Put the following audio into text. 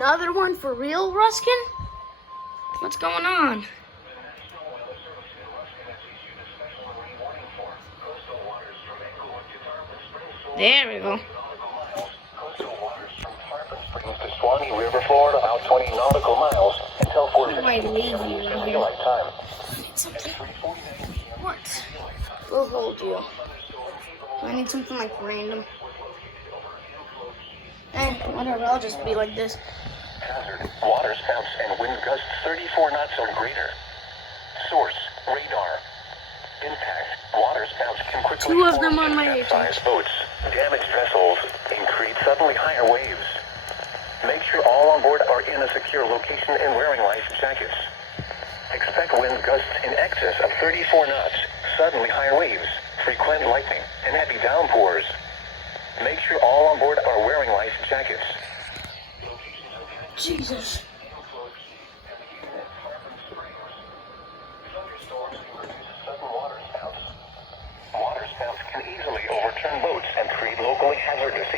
Another one for real, Ruskin? What's going on? There we go. To Swanee River, Florida, about 20 nautical miles until 4 I might leave you right here. daylight time. Something. What? We'll hold you. I need something like random. Whatever, I'll just be like this. Hazard, water spouts and wind gusts 34 knots or greater. Source, radar. Impact, water spouts can quickly Two of them on my capsize boats, damage vessels, and create suddenly higher waves. Make sure all on board are in a secure location and wearing life jackets. Expect wind gusts in excess of 34 knots, suddenly higher waves, frequent lightning, and heavy downpours. Make sure all on board are wearing life jackets. Jesus. Water spouts can easily overturn boats and create locally hazardous